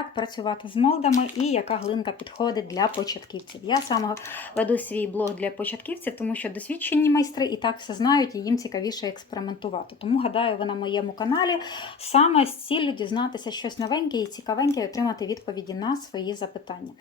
як працювати з молдами і яка глинка підходить для початківців. Я саме веду свій блог для початківців, тому що досвідчені майстри і так все знають, і їм цікавіше експериментувати. Тому гадаю, ви на моєму каналі саме з ціллю дізнатися щось новеньке і цікавеньке, і отримати відповіді на свої запитання.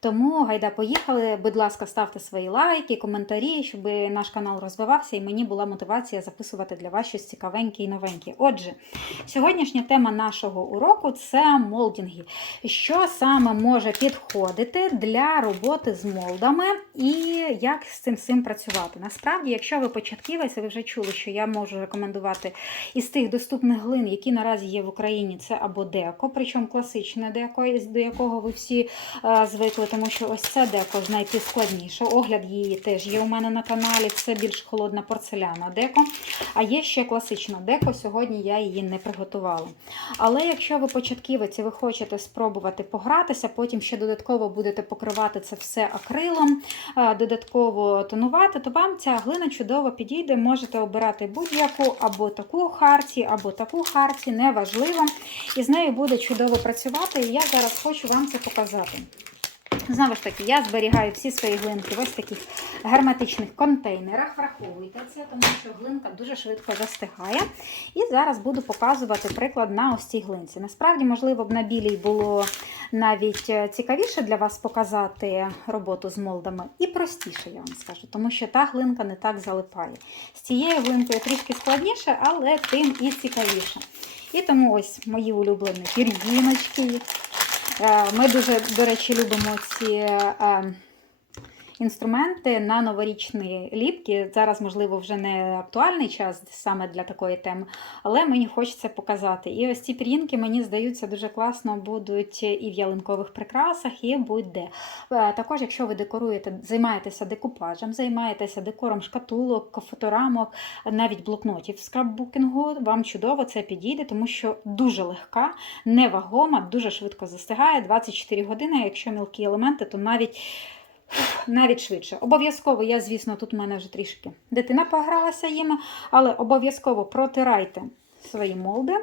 Тому гайда, поїхали. Будь ласка, ставте свої лайки, коментарі, щоб наш канал розвивався і мені була мотивація записувати для вас щось цікавеньке і новеньке. Отже, сьогоднішня тема нашого уроку це молдінги. Що саме може підходити для роботи з молдами і як з цим всім працювати. Насправді, якщо ви початківець, ви вже чули, що я можу рекомендувати із тих доступних глин, які наразі є в Україні, це або деко, причому класичне деко, до якого ви всі е, звикли, тому що ось це деко знайти складніше. Огляд її теж є у мене на каналі. Це більш холодна порцеляна деко. А є ще класична деко. Сьогодні я її не приготувала. Але якщо ви початківець і ви хочете спробувати погратися, потім ще додатково будете покривати це все акрилом, е, додатково тонувати, то вам ця глина чудово підійде. Можете обирати будь-яку або таку харці, або таку харці, неважливо. І з нею буде чудово працювати. І я зараз хочу вам це показати. Знову ж таки, я зберігаю всі свої глинки в ось таких герметичних контейнерах. Враховуйте це, тому що глинка дуже швидко застигає. І зараз буду показувати приклад на ось цій глинці. Насправді, можливо, б на білій було навіть е, цікавіше для вас показати роботу з молдами і простіше, я вам скажу, тому що та глинка не так залипає. З цією глинкою трішки складніше, але тим і цікавіше. І тому ось мої улюблені пір'їночки. Е, Ми дуже, до речі, любимо ці е, інструменти на новорічні ліпки. Зараз, можливо, вже не актуальний час саме для такої теми, але мені хочеться показати. І ось ці пір'їнки, мені здаються, дуже класно будуть і в ялинкових прикрасах, і будь-де. Е, Також, якщо ви декоруєте, займаєтеся декупажем, займаєтеся декором шкатулок, фоторамок, навіть блокнотів в скраббукінгу, вам чудово це підійде, тому що дуже легка, невагома, дуже швидко застигає 24 години. Якщо мілкі елементи, то навіть навіть швидше. Обов'язково, я, звісно, тут в мене вже трішки дитина погралася їми, але обов'язково протирайте свої молди.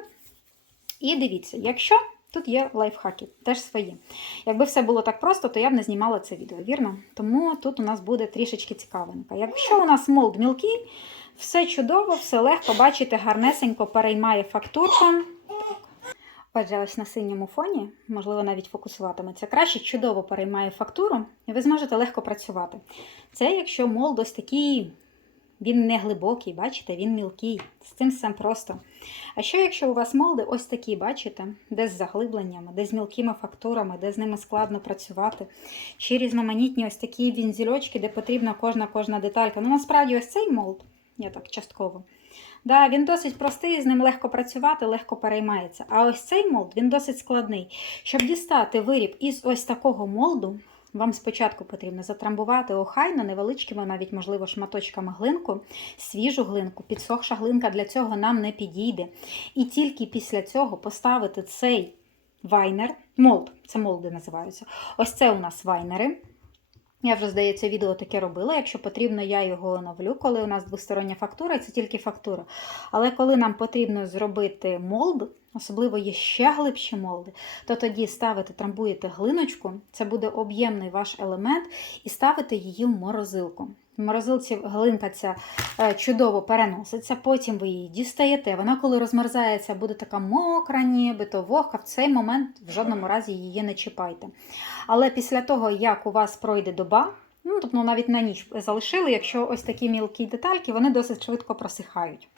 І дивіться, якщо тут є лайфхаки, теж свої. Якби все було так просто, то я б не знімала це відео, вірно? Тому тут у нас буде трішечки цікавенько. Якщо у нас молд мілкий, все чудово, все легко, бачите, гарнесенько переймає фактурку. Отже, ось на синьому фоні, можливо, навіть фокусуватиметься краще, чудово переймає фактуру, і ви зможете легко працювати. Це якщо молд ось такий, він не глибокий, бачите, він мілкий. З цим все просто. А що, якщо у вас молди ось такі, бачите, де з заглибленнями, де з мілкими фактурами, де з ними складно працювати, чи різноманітні ось такі вінзільочки, де потрібна кожна кожна деталька. Ну, насправді, ось цей молд, я так частково. Да, Він досить простий, з ним легко працювати, легко переймається. А ось цей молд він досить складний. Щоб дістати виріб із ось такого молду, вам спочатку потрібно затрамбувати охайно невеличкими, навіть, можливо, шматочками глинку, свіжу глинку, підсохша глинка для цього нам не підійде. І тільки після цього поставити цей вайнер, молд, це молди називаються. Ось це у нас вайнери. Я вже, здається, відео таке робила. Якщо потрібно, я його оновлю, коли у нас двостороння фактура, це тільки фактура. Але коли нам потрібно зробити молд, особливо є ще глибші молди, то тоді ставите, трамбуєте глиночку, це буде об'ємний ваш елемент, і ставите її в морозилку. В морозилці глинка ця е, чудово переноситься, потім ви її дістаєте. Вона, коли розмерзається, буде така мокра, ніби то вогка. В цей момент в жодному разі її не чіпайте. Але після того, як у вас пройде доба, ну тобто навіть на ніч залишили, якщо ось такі мілкі детальки, вони досить швидко просихають.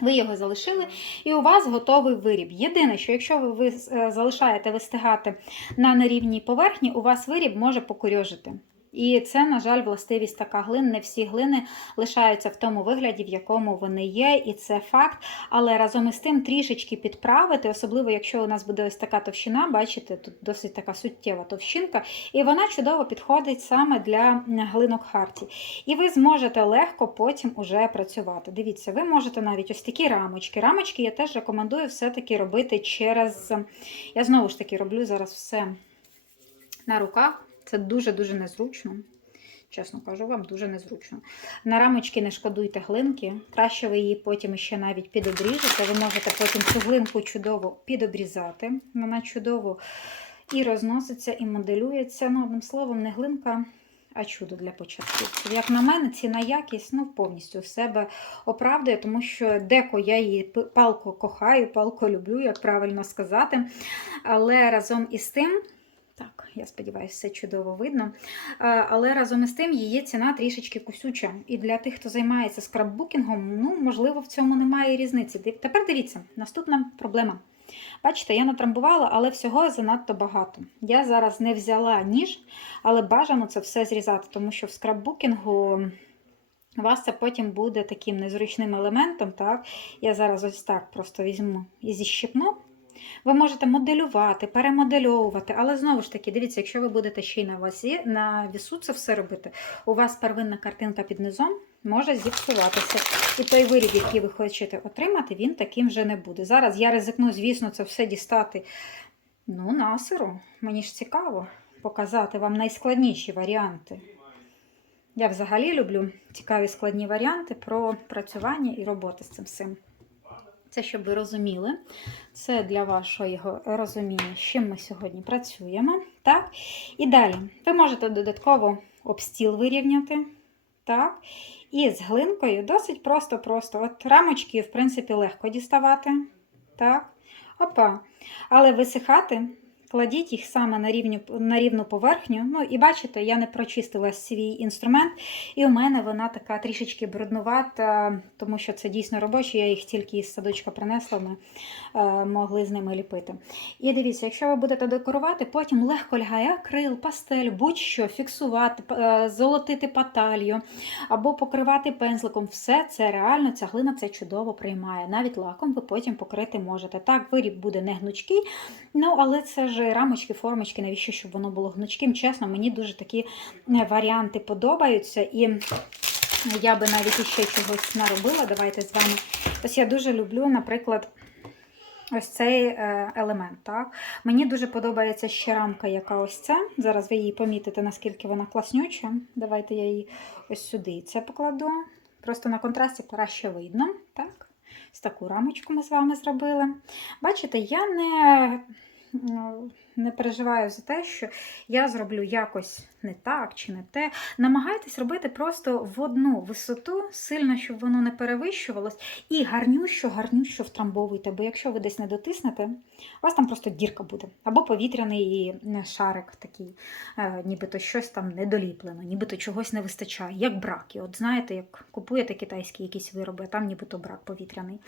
Ви його залишили, і у вас готовий виріб. Єдине, що якщо ви, ви е, залишаєте вистигати на нерівній поверхні, у вас виріб може покурьожити. І це, на жаль, властивість така глин. Не всі глини лишаються в тому вигляді, в якому вони є, і це факт. Але разом із тим трішечки підправити, особливо, якщо у нас буде ось така товщина, бачите, тут досить така суттєва товщинка, і вона чудово підходить саме для глинок харті. І ви зможете легко потім уже працювати. Дивіться, ви можете навіть ось такі рамочки. Рамочки я теж рекомендую все-таки робити через. Я знову ж таки роблю зараз все на руках. Це дуже-дуже незручно. Чесно кажу, вам дуже незручно. На рамочки не шкодуйте глинки. Краще ви її потім ще навіть підобріжете. Ви можете потім цю глинку чудово підобрізати. Вона чудово і розноситься, і моделюється. Ну, одним словом, не глинка, а чудо для початківців. Як на мене, ціна якість ну, повністю в себе оправдує, тому що деко я її палко кохаю, палко люблю, як правильно сказати. Але разом із тим. Так, я сподіваюся, все чудово видно. Але разом із тим її ціна трішечки кусюча. І для тих, хто займається скраббукінгом, ну, можливо, в цьому немає різниці. Тепер дивіться, наступна проблема. Бачите, я натрамбувала, але всього занадто багато. Я зараз не взяла ніж, але бажано це все зрізати, тому що в скраббукінгу у вас це потім буде таким незручним елементом. Так? Я зараз ось так просто візьму і зіщипну. Ви можете моделювати, перемодельовувати, але знову ж таки, дивіться, якщо ви будете ще й на вазі, на вісу це все робити, у вас первинна картинка під низом може зіпсуватися. І той виріб, який ви хочете отримати, він таким вже не буде. Зараз я ризикну, звісно, це все дістати ну, насиру. Мені ж цікаво показати вам найскладніші варіанти. Я взагалі люблю цікаві складні варіанти про працювання і роботи з цим всім. Це щоб ви розуміли. Це для вашого розуміння, з чим ми сьогодні працюємо. Так? І далі ви можете додатково обстіл вирівняти. Так? І з глинкою досить просто-просто. От рамочки, в принципі, легко діставати. Так? Опа. Але висихати, кладіть їх саме на, рівню, на рівну поверхню. Ну, і бачите, я не прочистила свій інструмент, і у мене вона така трішечки бруднувата, тому що це дійсно робочі, я їх тільки із садочка принесла, ми е, могли з ними ліпити. І дивіться, якщо ви будете декорувати, потім легко лягає акрил, пастель, будь-що, фіксувати, е, золотити паталью або покривати пензликом. Все це реально, ця глина це чудово приймає. Навіть лаком ви потім покрити можете. Так, виріб буде не гнучкий, ну але це ж рамочки, формочки, навіщо, щоб воно було гнучким. Чесно, мені дуже такі е, варіанти подобаються. І я би навіть іще чогось наробила. Давайте з вами. Ось я дуже люблю, наприклад. Ось цей е, елемент. Так? Мені дуже подобається ще рамка, яка ось ця. Зараз ви її помітите, наскільки вона класнюча. Давайте я її ось сюди це покладу. Просто на контрасті краще видно. Так? Ось таку рамочку ми з вами зробили. Бачите, я не, ну, не переживаю за те, що я зроблю якось не так чи не те. Намагайтесь робити просто в одну висоту, сильно, щоб воно не перевищувалось, і гарнющо, гарнющо втрамбовуйте, бо якщо ви десь не дотиснете, у вас там просто дірка буде. Або повітряний шарик такий, е, нібито щось там недоліплено, нібито чогось не вистачає, як браки. От знаєте, як купуєте китайські якісь вироби, а там нібито брак повітряний.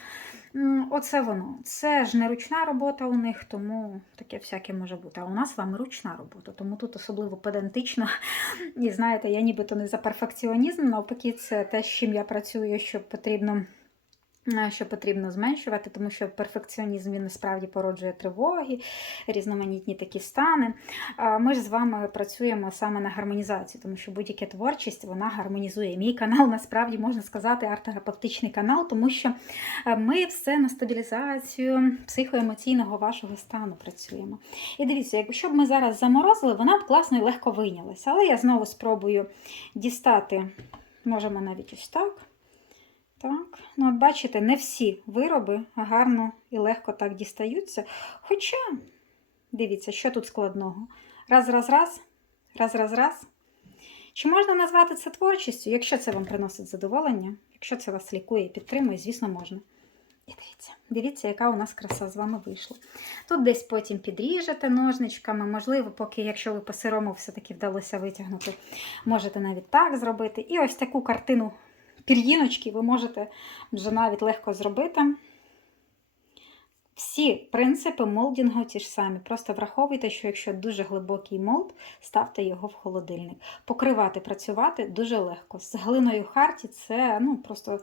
Оце воно. Це ж не ручна робота у них, тому таке всяке може бути. А у нас з вами ручна робота, тому тут особливо педантично. І знаєте, я нібито не за перфекціонізм, навпаки, це те, з чим я працюю, що потрібно. Що потрібно зменшувати, тому що перфекціонізм він насправді породжує тривоги, різноманітні такі стани. Ми ж з вами працюємо саме на гармонізацію, тому що будь-яка творчість вона гармонізує. Мій канал насправді можна сказати арт-терапевтичний канал, тому що е, ми все на стабілізацію психоемоційного вашого стану працюємо. І дивіться, якщо б ми зараз заморозили, вона б класно і легко вийнялася. Але я знову спробую дістати, можемо навіть ось так. Так, ну от бачите, не всі вироби гарно і легко так дістаються. Хоча, дивіться, що тут складного. Раз, раз, раз, раз, раз, раз. Чи можна назвати це творчістю, якщо це вам приносить задоволення, якщо це вас лікує і підтримує, звісно, можна. І дивіться, дивіться, яка у нас краса з вами вийшла. Тут десь потім підріжете ножничками, можливо, поки, якщо ви по-сирому все-таки вдалося витягнути, можете навіть так зробити. І ось таку картину пір'їночки ви можете вже навіть легко зробити. Всі принципи молдінгу ті ж самі. Просто враховуйте, що якщо дуже глибокий молд, ставте його в холодильник. Покривати, працювати дуже легко. З глиною харті це ну, просто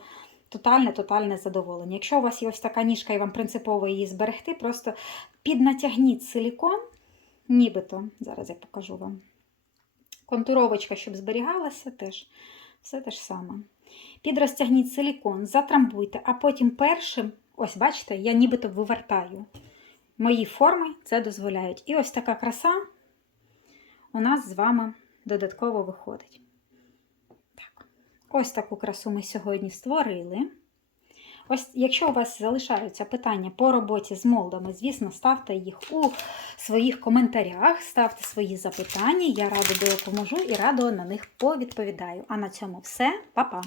тотальне-тотальне задоволення. Якщо у вас є ось така ніжка і вам принципово її зберегти, просто піднатягніть силікон, нібито, зараз я покажу вам. Контуровочка, щоб зберігалася, теж все те ж саме. Підрозтягніть силікон, затрамбуйте, а потім першим, ось бачите, я нібито вивертаю. Мої форми це дозволяють. І ось така краса у нас з вами додатково виходить. Ось таку красу ми сьогодні створили. Ось, якщо у вас залишаються питання по роботі з молдами, звісно, ставте їх у своїх коментарях, ставте свої запитання. Я радо допоможу і радо на них повідповідаю. А на цьому все. Па-па!